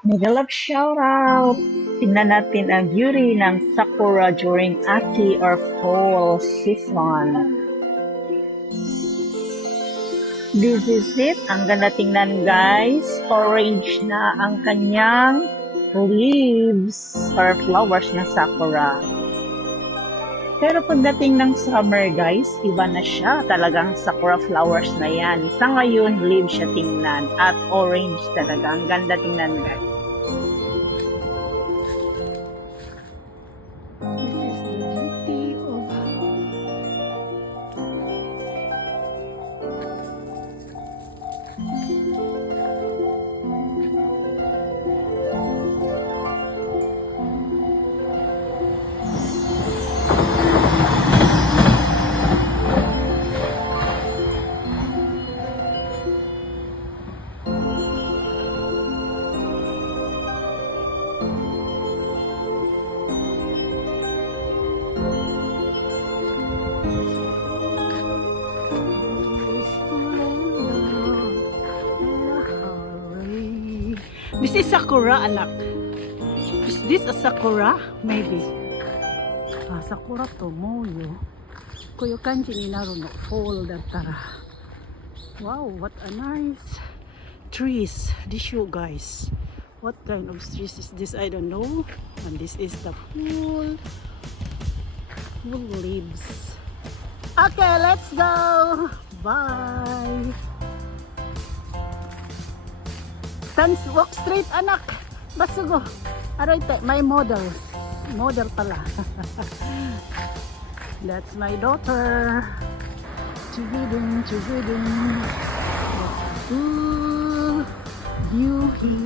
Mega love shoutout! Tingnan natin ang beauty ng sakura during Aki or fall season. This is it. Ang ganda tingnan guys. Orange na ang kanyang leaves or flowers ng sakura. Pero pagdating ng summer guys, iba na siya. Talagang sakura flowers na yan. Sa ngayon, leaves siya tingnan. At orange talaga. Ang ganda tingnan guys. This is sakura, anak. Is this a sakura? Maybe. Sakura tomoyo. Koyo kanji ni naru no fall dattara. Wow, what a nice trees. This show, guys. What kind of trees is this? I don't know. And this is the full leaves. Okay, let's go. Bye. Walk straight, anak. Basugo. Aroy te, my model. Model pala. That's my daughter. Chugudin, chugudin. Ooh, beauty.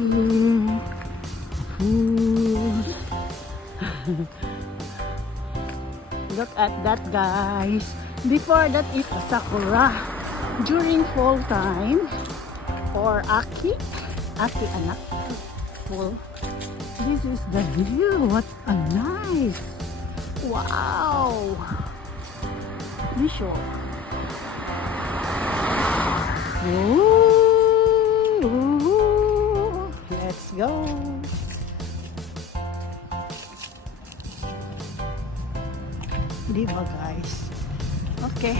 Ooh. Look at that, guys. Before that is a sakura. During fall time or Aki. Aki anak full. This is the view. What a nice. Wow. Visual. Ooh. Let's go. Diba guys? Okay.